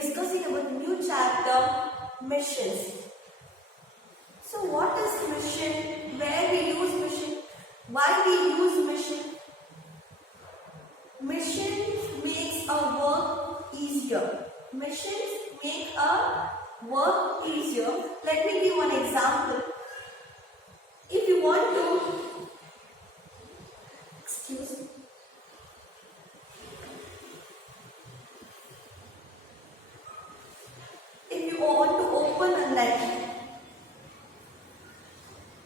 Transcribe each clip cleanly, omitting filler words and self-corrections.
discussing about new chapter, missions. So what is mission? Where we use mission? Why we use mission? Mission makes our work easier. Missions make our work easier. Let me give one example. If you want to, excuse me. If you want to open a nut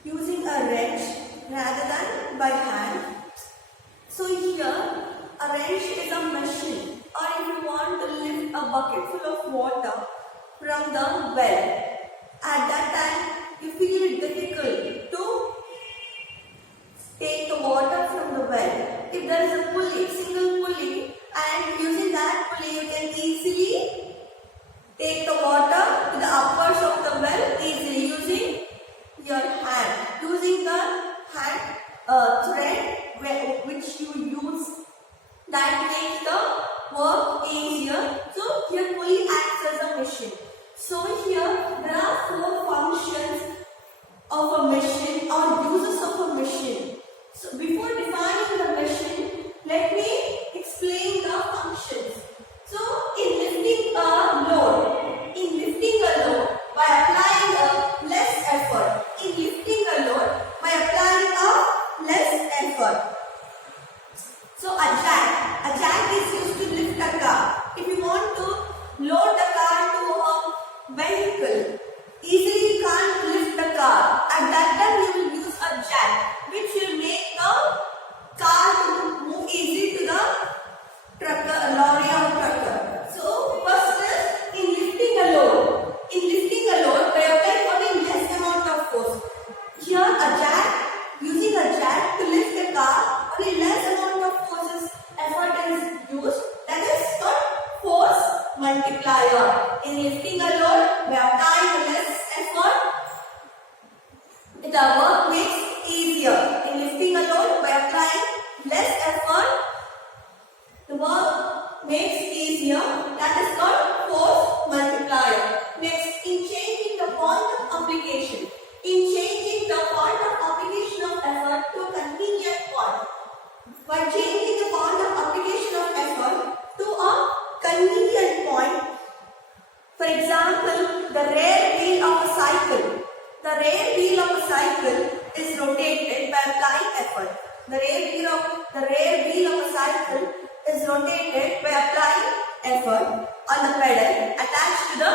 using a wrench rather than by hand, so here a wrench is a machine. Or if you want to lift a bucket full of water from the well, at that time you feel it difficult to take the water from the well. If there is a pulley, single pulley, and using that pulley you can easily take the water to the uppers of the well easily using your hand. Using the hand thread which you use, that makes the work easier. So here pulley acts as a machine. So here there are 4 functions of a machine or uses of a machine. So before defining the machine, let me explain the functions. So in lifting a load, by applying a less effort, So a jack is used to lift a car. If you want to load the car to a vehicle, easily you can't lift the car. At that time you will use a jack, which will make the car to move easy to the trucker, lorry or trucker. So first is in lifting a load. By applying only less amount of force. Here using a jack to lift the car, only less amount of effort is used. That is called force multiplier. In lifting a load, by applying less effort, the work makes easier. In lifting a load, by applying less effort, the work makes easier. That is called force multiplier. Next, in changing the point of application. Of effort to a convenient point. By changing the point of application of effort to a convenient point, for example, the rear wheel of a cycle. The rear wheel of a cycle is rotated by applying effort. The rear wheel of a cycle is rotated by applying effort on the pedal attached to the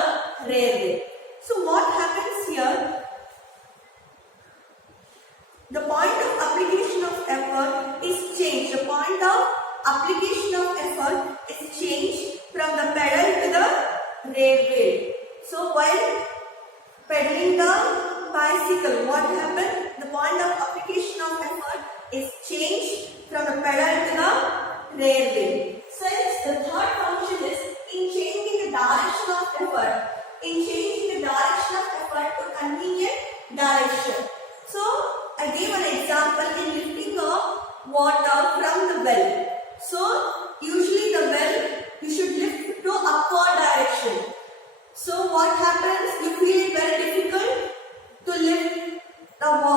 rear wheel. So what happens here? The point of application of effort is changed. The point of application of effort is changed from the pedal to the rear wheel. So while pedaling the bicycle, what happened? The point of application of effort is changed from the pedal to the rear wheel. Since the third function is in changing the direction of effort. To convenient direction. So I gave an example in lifting of water from the well. So usually the well you should lift to upward direction. So what happens? You feel it very difficult to lift the water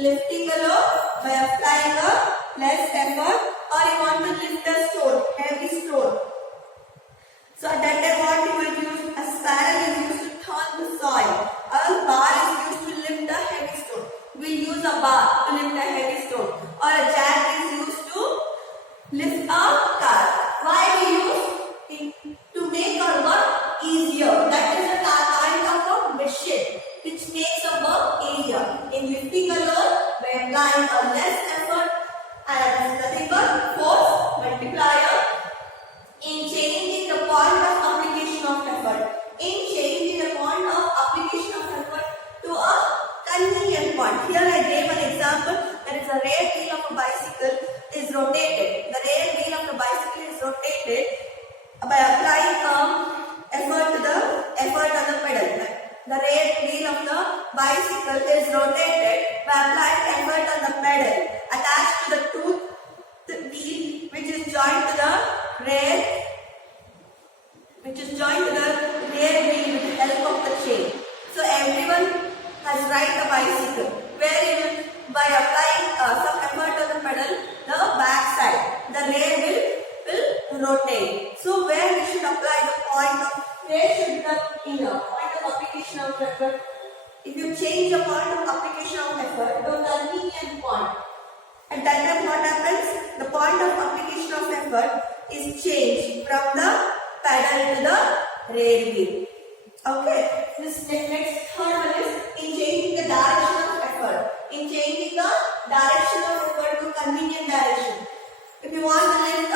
lifting a load by applying a less effort, or you want to lift a stone, heavy stone. So at that time what you will use, a sparrow is used to turn the soil, a bar is used to lift a heavy stone. We will use a bar to lift a heavy stone, or a jack is used to lift a car. Why we use it? To make our work easier. That is a kind of a machine which makes our work easier. In lifting a load by applying a less effort, and nothing but force multiplier. In changing the point of application of effort, in changing the point of application of effort to a convenient point. Here I gave an example. That is, a rear wheel of a bicycle is rotated. The rear wheel of the bicycle is rotated by applying effort on the pedal. The rear wheel of the bicycle is rotated by applying effort on the pedal attached to the tooth wheel, which is joined to the rear wheel with the help of the chain. So everyone has ride a bicycle where even by applying some effort on the pedal, the back side, the rear will rotate. So where we should apply the point of, where should the point of application of effort? If you change the point of application of effort to a convenient point, at that time what happens? The point of application of effort is changed from the pedal to the rear wheel. Okay, this next third one is in changing the direction of effort. In changing the direction of effort to convenient direction. If you want to lift a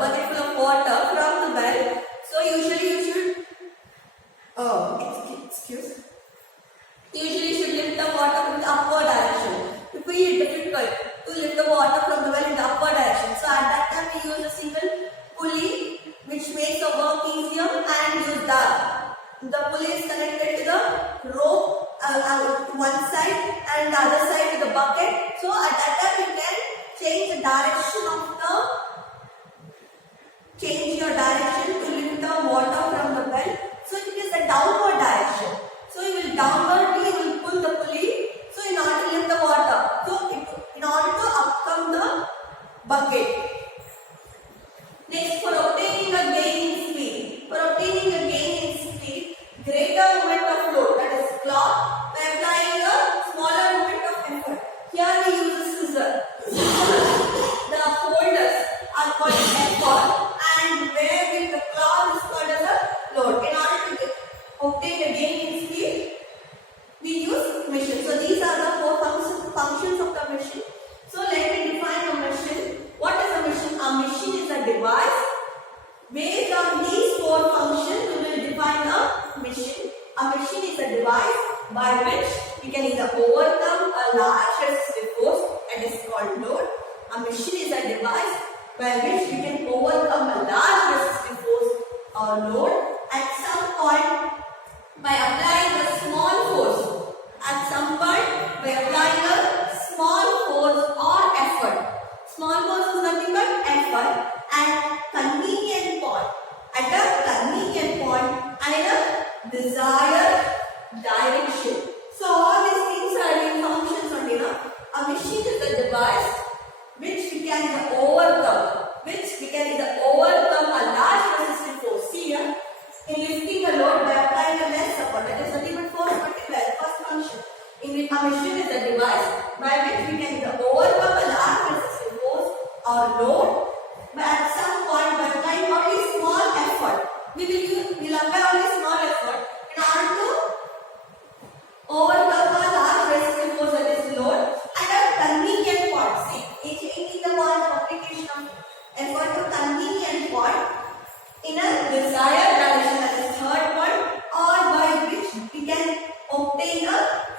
bucket full of water from the well, so usually you should usually you should lift the water in the upward direction. It will be difficult to lift the water from the well in the upward direction. So at that time we use a single pulley which makes the work easier, and use that. The pulley is connected to the rope one side and the other side to the bucket. So at that time you can change the direction of your direction to lift the water from the well. So it is a downward direction. So you will downwardly pull the pulley. So in order to lift the water. So in order to upcome the bucket. Next, for obtaining a gain in speed. For obtaining a gain in speed, greater moment of load, that is clock, by applying a smaller moment of effort. Here we use a scissor. The holders are called effort, and where will the clock is called as a load. In order to obtain a gain in speed, we use machine. So these are the four functions of the machine. So let me define a machine. What is a machine? A machine is a device. Based on these four functions, we will define a machine. A machine is a device by which we can either overcome a large resistive force, that is called load. A machine is a device by which we can overcome a large resistive force or load at some point by applying a small force. At some point by applying a small force or effort. Small force is nothing but effort at convenient point. At a convenient point and in a desired direction. So all these things are in functions only. A machine is a device which we can overcome a large resistive force. See here, in lifting a load by applying a less effort, that is nothing but force multiplied, first function. A machine is a device by which we can overcome a large resistive force or load, but at some point by applying only small effort. We will apply only small effort in order to overcome a large resistive force, that is load, at a convenient point. See, changing the point of application of effort to convenient point in a desired direction, that is third point, or by which we can obtain a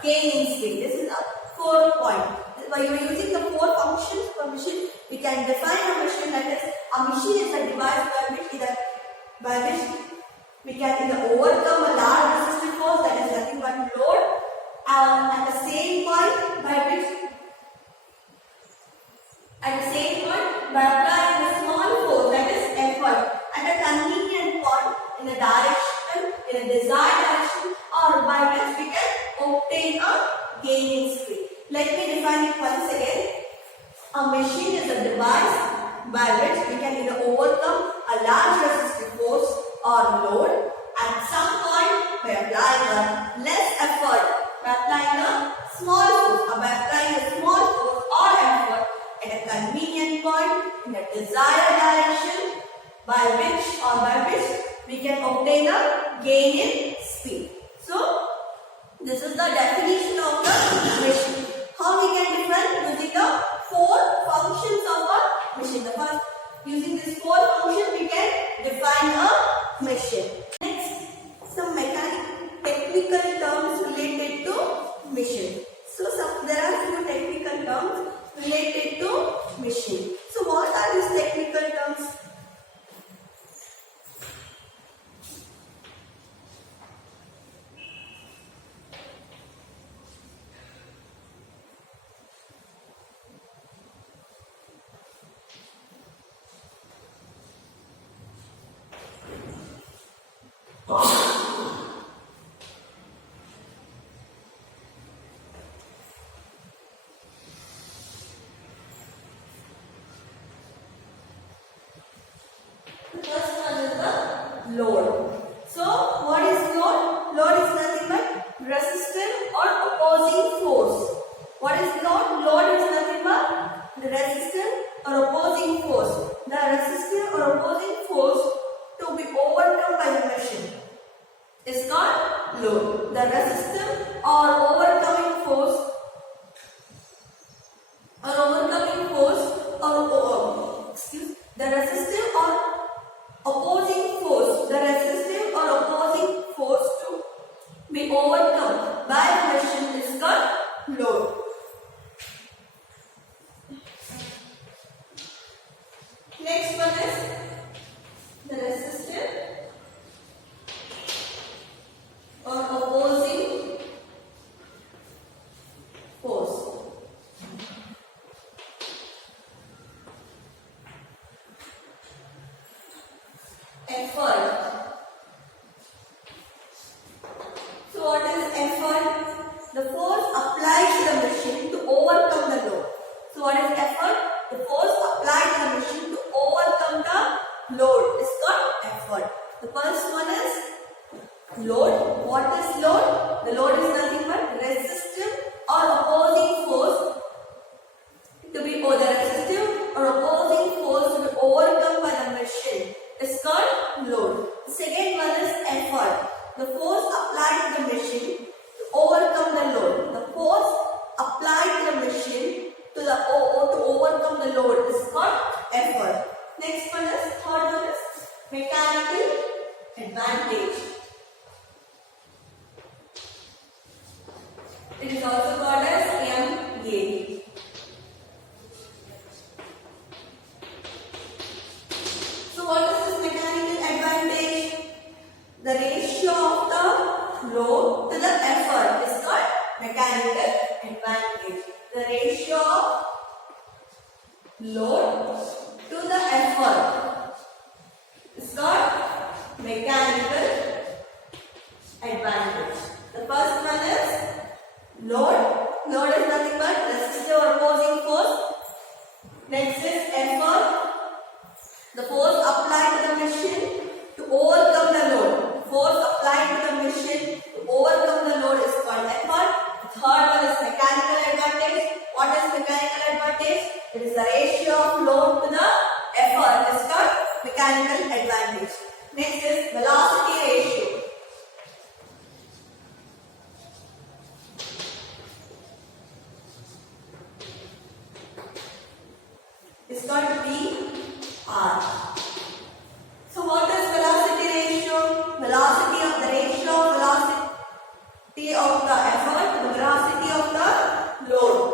gain in speed. This is a fourth point. By using the four functions for machine, we can define a machine, that is, a machine is a device by which we can either overcome a large resistive force, that is nothing but load, at the same point by applying a small force, that is effort, at a convenient point in a direction, in a desired direction, or by which we can obtain a gain in speed. Let me define it once again. A machine is a device by which we can either overcome a large resistive force or load at some point by applying a less effort, by applying a small force, or by applying a small force or effort at a convenient point in a desired direction by which we can obtain a gain in speed. So, this is the definition of the machine. How we can define? Using the four functions of a machine. The first, using these four functions, we can define a machine. Next, some technical terms related to machine. So, there are few technical terms related to machine. So, what are these technical terms? Load. So, what is load? Load is nothing but resistance or opposing force. What is load? Load is nothing but the resistance or opposing force. The resistance or opposing force to be overcome by the machine is called load. The resistance or overcoming force the resistive or opposing force, to be overcome by the machine is called load. Next one is the resistive or opposing force. Effort. So what is effort? The force applied to the machine to overcome the load. So what is effort? The force applied to the machine to overcome the load is called effort. The first one is load. What is load? The load is nothing but resistive or opposing force to be overcome by the machine is called load. The second one is effort. The force applied to the machine to overcome the load. The force applied to the machine to overcome the load is called effort. Next one is third one is mechanical advantage. It is also called as MA. So what is this mechanical advantage? The ratio of the load to the effort is called mechanical advantage. The ratio of load to the effort is called mechanical advantage. The first one is load. Load is nothing but resistive or opposing force. Next is effort. The force applied to the machine to overcome the load. Force applied to the machine to overcome the load is called effort. The third one is mechanical advantage. What is mechanical advantage? It is the ratio of load to the effort is called mechanical advantage. Next is velocity ratio. It's called VR. So what is velocity ratio? Velocity of the ratio of velocity of the effort to the velocity of the load.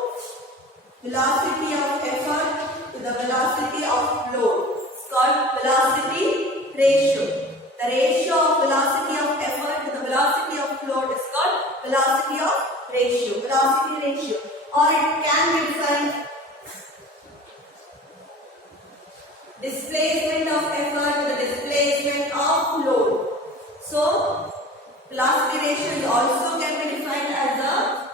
Velocity of effort to the velocity of load. It's called velocity ratio. The ratio of velocity of effort to the velocity of load is called velocity of ratio. Velocity ratio. Or it can be defined displacement of effort to the displacement of load. So, velocity ratio is also can be defined as a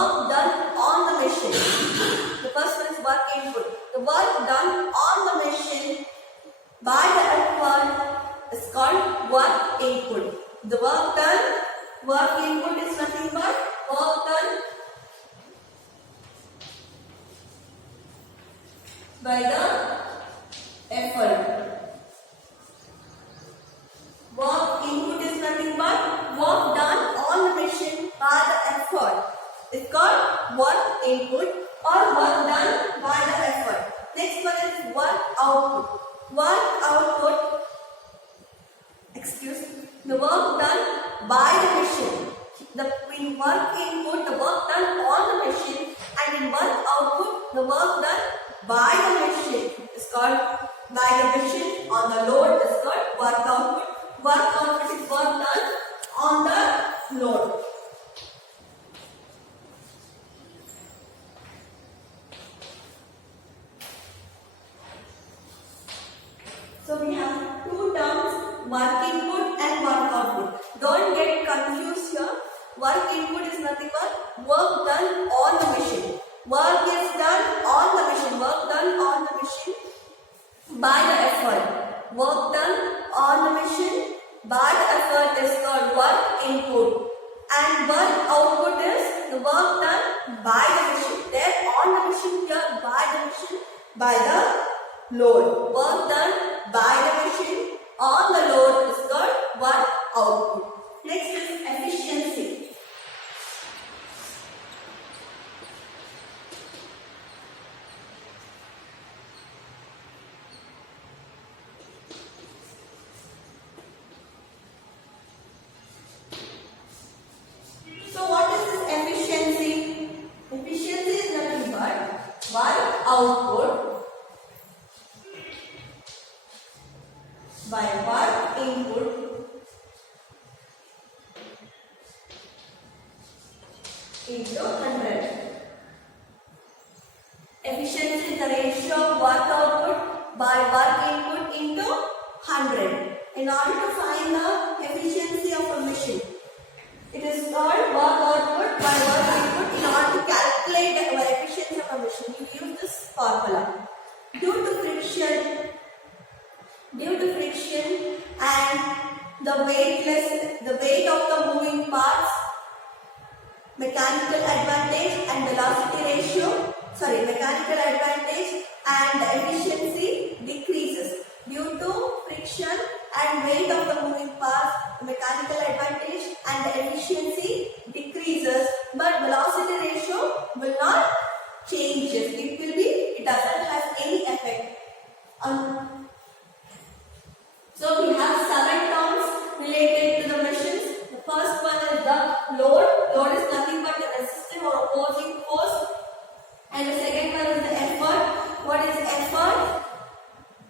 work done on the machine. The first one is work input. The work done on the machine by the effort is called work input. The work input is nothing but work done by the effort. Work input is nothing but work done on the machine by the effort. It's called work input or work done by the effort. Next one is work output. Work output, the work done by the machine. In work input, the work done on the machine, and in work output, the work done by the machine is called by the machine on the load is called work output. Work output is work done on the load. So we have two terms, work input and work output. Don't get confused here. Work input is nothing but work done on the machine. Work is done on the machine. Work done on the machine by the effort. Work done on the machine by the effort is called work input. And work output is the work done by the machine. There on the machine, here by the machine, by the load. Work done by the machine on the load is called work output. Next is efficiency. So what is this efficiency? Efficiency is nothing but work output by work input into 100. Efficiency is the ratio of work output by work input into 100. In order to find the efficiency of a machine, it is called work output by work input. In order to calculate the efficiency of a machine, you use this formula. Due to friction and the weight of the moving parts, mechanical advantage and efficiency decreases. Due to friction and weight of the moving parts, mechanical advantage and the efficiency decreases, but velocity ratio will not change. It doesn't have any effect. So we have 7 terms related to the machines. The first one is the load. Load is nothing but the resistive or opposing force. And the second one is the effort. What is effort?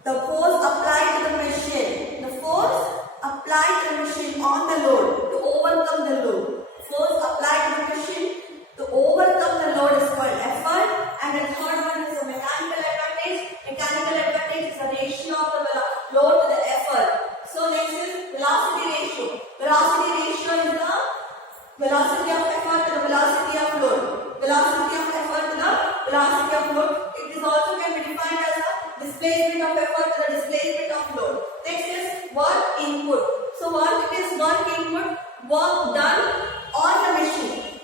The force applied to the machine. The force applied to the machine on the load to overcome the load. Force applied to the machine to overcome the load is called effort. And the third one is the mechanical advantage. Mechanical advantage is the ratio of the load to the effort. So next is velocity ratio. Velocity ratio is the velocity of effort to the velocity of load. Velocity of effort to the velocity of load. It is also can be defined as the displacement of effort to the displacement of load. Next is work input. So what it is work input? Work done on the machine.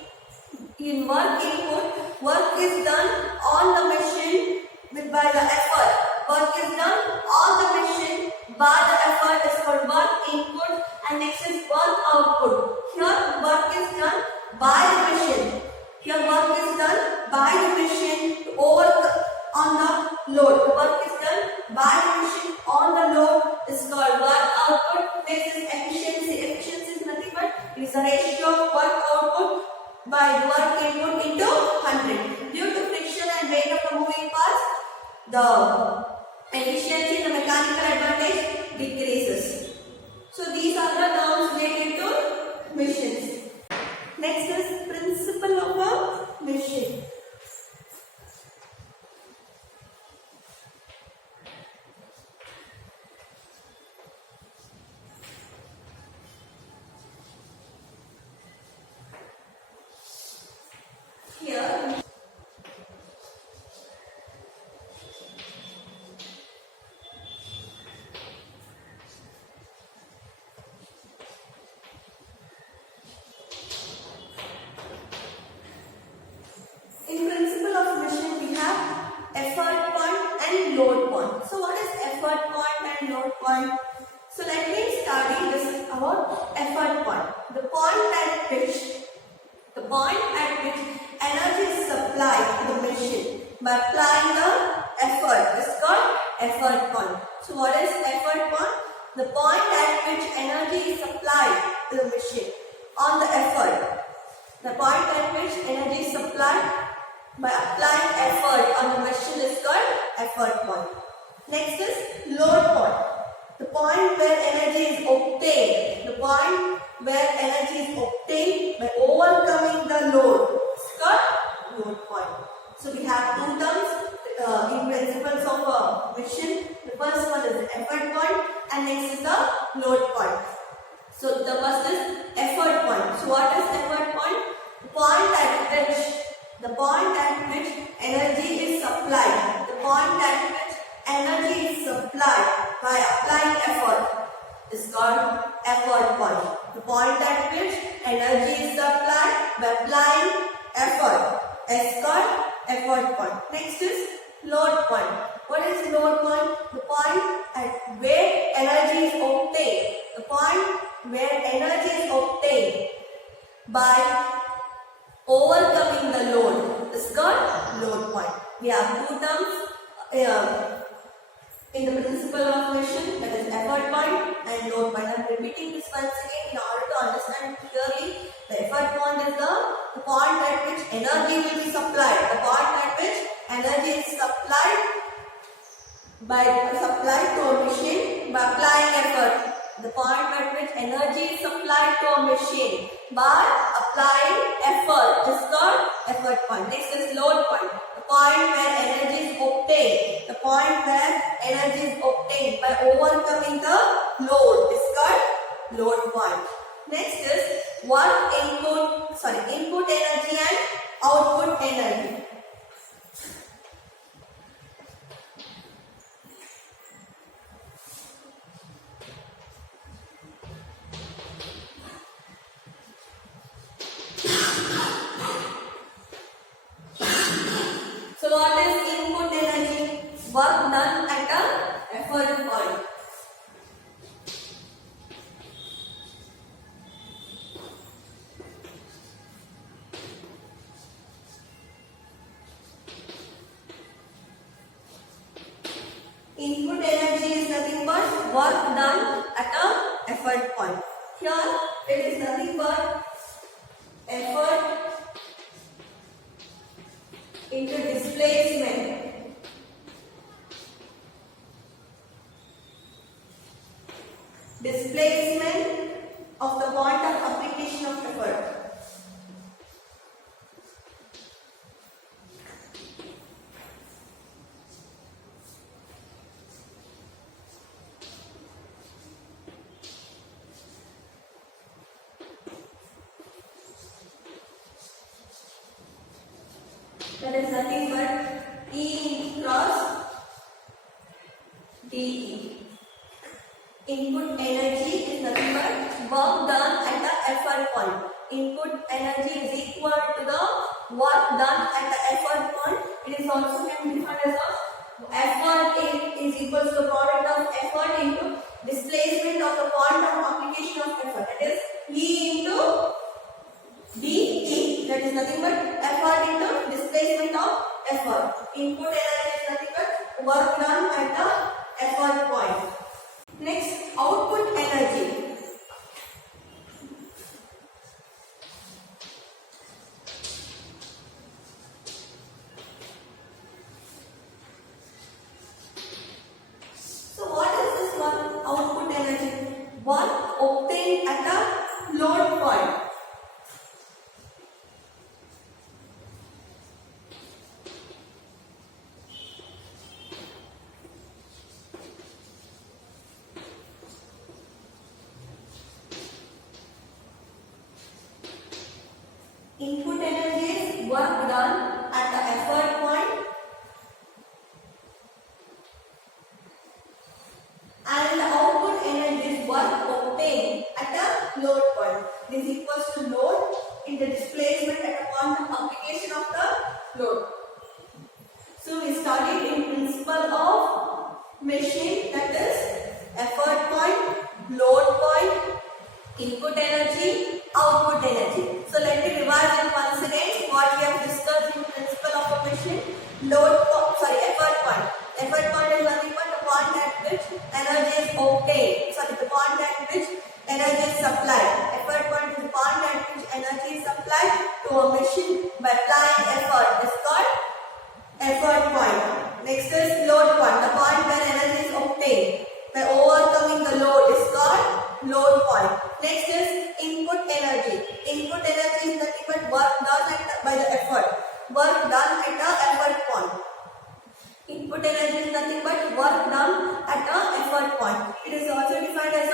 In work input, work is done on the machine by the effort. Work is done on the machine by the effort is called work input. And next is work output. Here work is done by the machine. Here work is done by the machine to overcome on the load. The work is done by the machine on the load is called work output. Next is efficiency. Efficiency is nothing but it is the ratio of work output by the work input into 100. Due to friction and weight of the moving parts, the efficiency and the mechanical advantage decreases. So these are the terms related to machines. Next is principle of a machine. about effort point. The point at which energy is supplied to the machine by applying the effort is called effort point. So what is effort point? The point at which energy is supplied to the machine on the effort. The point at which energy is supplied by applying effort on the machine is called effort point. Next is load point. The point where energy is obtained. The point where energy is obtained by overcoming the load is called load point. So we have two terms in principles of a machine. The first one is the effort point and next is the load point. So the first is effort point. So what is effort point? The point at which energy is supplied. The point at which energy is supplied by applying effort is called effort point. The point at which energy is supplied by applying effort is called effort point. Next is load point. What is load point? The point at where energy is obtained. The point where energy is obtained by overcoming the load is called load point. We have two terms in the principle of machine, that is effort point and load point. I am repeating this once again in order to understand clearly. The effort point is the point at which energy will be supplied. The point at which energy is supplied to a machine by applying effort. The point at which energy is supplied to a machine by applying effort is called effort point. Next is load point. The point where energy is obtained. The point where energy is obtained by overcoming the load is called load point. Next is input energy and output energy. So what is input energy? Work done at a effort point. Input energy is nothing but work done at a effort point. Here it is nothing but effort into displacement. Displacement of the point of application of effort. That is nothing but E cross dE. Input energy is nothing but work done at the effort point. Input energy is equal to the work done at the effort point. It is also can be defined as effort is equal to the product of effort into displacement of the point of application of effort. That is E into dE. That is nothing but effort into displacement of effort. Input energy is nothing but work done at the effort point. Next, output energy. So what is this one? Output energy. Work obtained at a load point. Input energy is work done at the effort point and the output energy is work obtained Input energy, output energy. So let me revise it once again what we have discussed in principle of a machine. Effort point. Effort point is nothing but the point at which energy is obtained. The point at which energy is supplied. Effort point is the point at which energy is supplied to a machine by applying effort. It's called effort point. Next is load point. The point where energy is obtained by overcoming the load is called load point. Next is input energy. Input energy is nothing but work done by the effort. Work done at the effort point. Input energy is nothing but work done at the effort point. It is also defined as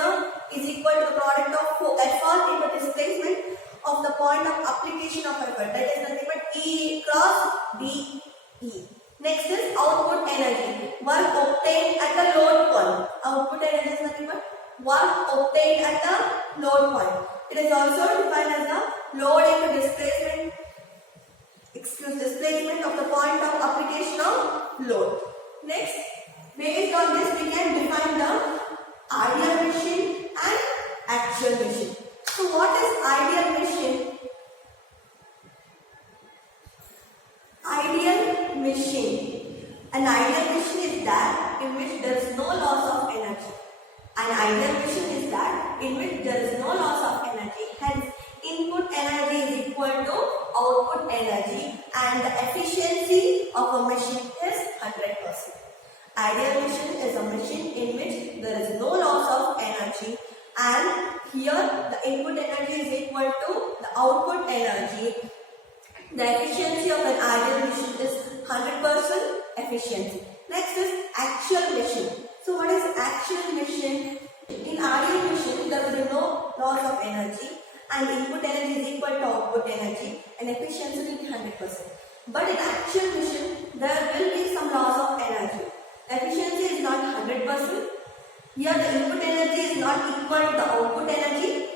is equal to the product of effort into displacement of the point of application of effort. That is nothing but E cross D E. Next is output energy. Work obtained at the load point. Output energy is nothing but work obtained at the load point. It is also defined as the load into displacement of the point of application of load. Next, based on this we can define the ideal machine and actual machine. So what is ideal machine? Ideal machine. An ideal machine is that in which there is no loss of energy. An ideal machine is that in which there is no loss of energy. Hence, input energy is equal to output energy and the efficiency of a machine is 100%. Ideal machine is a machine in which there is no loss of energy, and here the input energy is equal to the output energy. The efficiency of an ideal machine is 100% efficiency. Next is actual machine. So what is actual machine? In ideal machine there will be no loss of energy and input energy is equal to output energy and efficiency will be 100%. But in actual machine there will be some loss of energy. Efficiency is not 100%. Here the input energy is not equal to the output energy.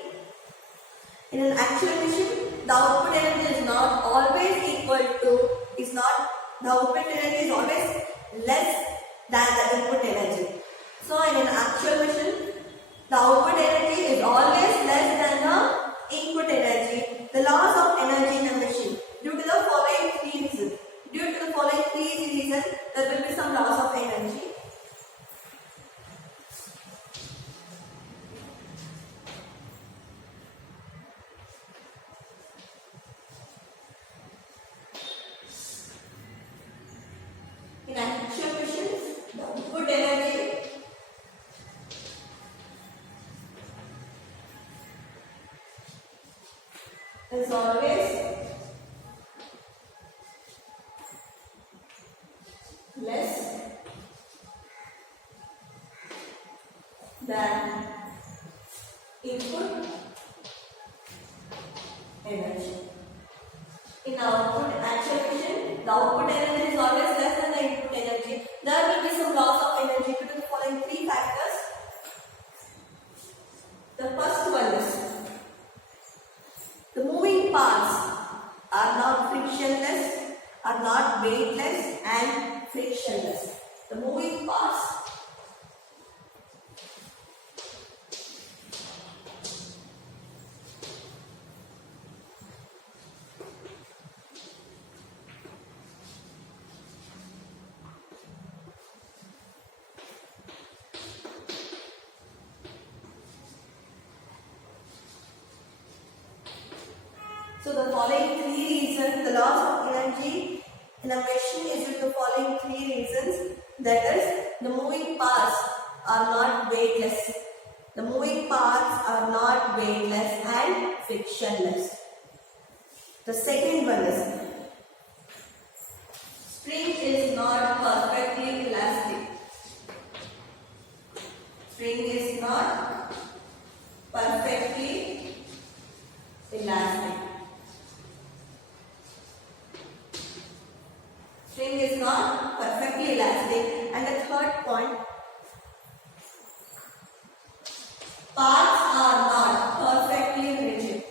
In an actual machine the output energy is not always equal to, the output energy is always less than the input energy. So in an actual machine the output energy is always less than the input energy. The loss of energy in a machine due to the following three reasons. Due to the following three reasons there will be some loss of energy. In actual machines, the output energy is always less than input energy. In actual machine, the output energy is always less than the input energy. There will be some loss of energy due to the following three factors. The first one is the moving parts are not frictionless, are not weightless and frictionless. The moving parts So the following three reasons, the loss of energy in a machine is due to the following three reasons. That is, the moving parts are not weightless. The moving parts are not weightless and frictionless. The second one is, spring is not perfectly elastic. Spring is not perfectly elastic. String is not perfectly elastic. And the third point, parts are not perfectly rigid.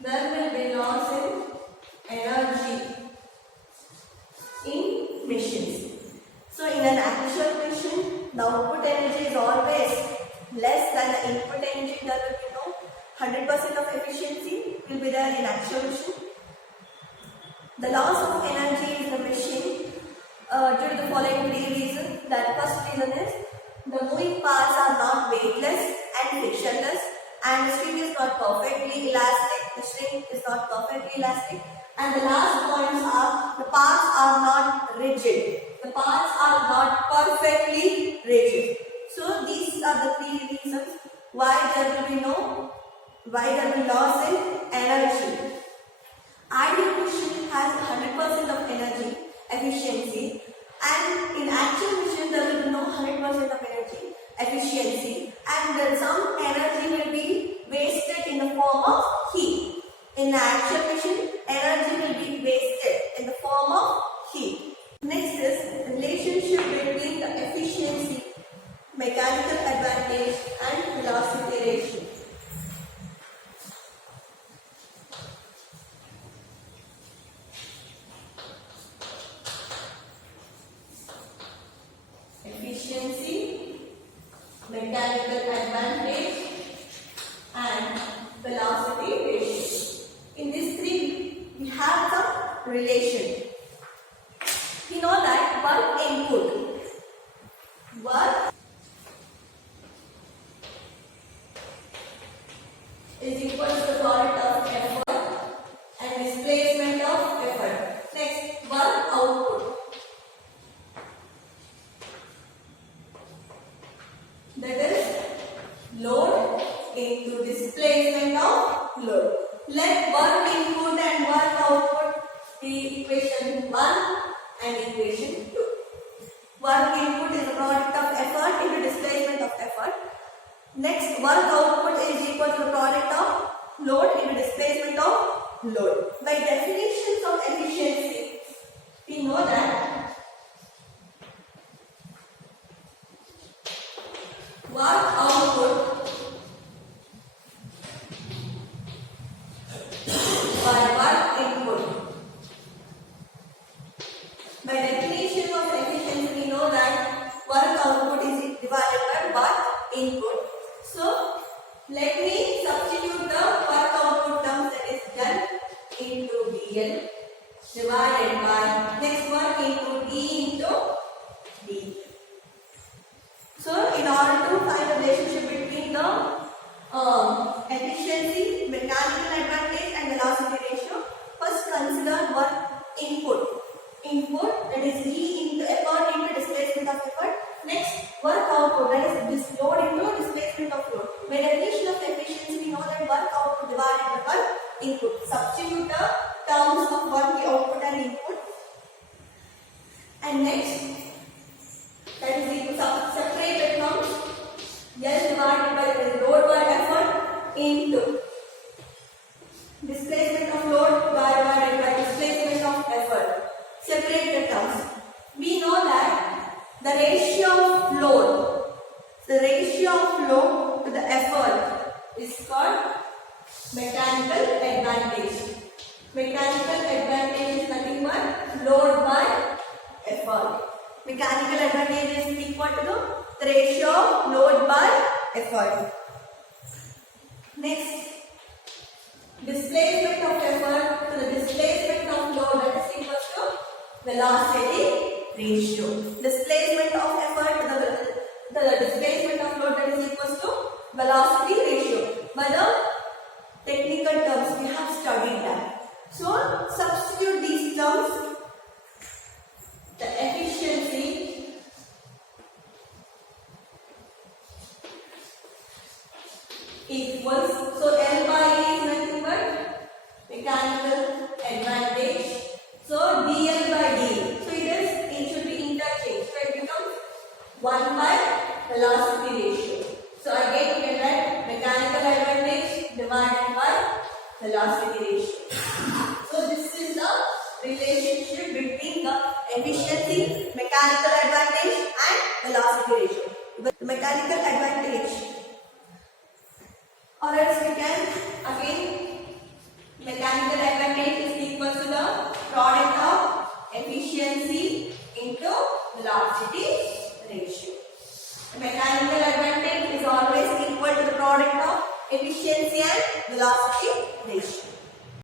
there will be loss in energy in machines. So in an actual machine, the output energy is always less than the input energy. There will be no 100% of efficiency will be there in actual machine. The loss of energy in the machine due to the following three reasons. The first reason is the moving parts are not weightless and frictionless, and the string is not perfectly elastic. The string is not perfectly elastic. And the last points are the parts are not rigid. The parts are not perfectly rigid. So these are the three reasons why there will be loss in energy. Ideal machine has 100% of energy efficiency, and in actual machine there will be no 100% of energy efficiency, and then some energy will be wasted in the form of heat. In the actual machine, energy will be wasted in the form of heat. Next is the relationship between the efficiency, mechanical advantage and velocity ratio. Efficiency, mechanical advantage and velocity ratio. In these three, we have some relation. We know that work is equal to the product of effort and displacement of effort. Next, work output. That is load into displacement of load. Let work input and work output be equation 1 and equation 2. Work input is a product of effort into displacement of effort. Next, work output is equal to the product of load into displacement of load. By definitions of efficiency, we know that work output by work input. By definition of efficiency, we know that work output is divided by work input. So, let me substitute the work output terms, that is L into BL divided by next work input E into B. So, in order to find the relationship between the efficiency, mechanical advantage and velocity ratio, first consider work input. Input, that is E into effort into displacement of effort. Next, work output, that is this load into displacement of load. By definition of efficiency, we know that work output divided by work input. Substitute the terms of work output and input. And next, that is equal to separate the terms. L divided by the load by effort into displacement of load divided by displacement of effort. Separate the terms. We know that the ratio of load to the effort is called mechanical advantage. Mechanical advantage is nothing but load by effort. Mechanical advantage is equal to the ratio of load by effort. Next, displacement of effort to the displacement of load, that is equal to velocity ratio. Displacement of effort to the displacement of load, that is equal to velocity ratio. By the technical terms, we have studied that. So, substitute these terms. The efficiency equals, so L by E is nothing but mechanical advantage. So dl by d. So it should be interchanged. So it becomes 1 by velocity ratio. So again we can write mechanical advantage divided by velocity ratio. So this is the relationship between the efficiency, mechanical advantage and velocity ratio. The mechanical advantage, or else we can efficiency and velocity ratio.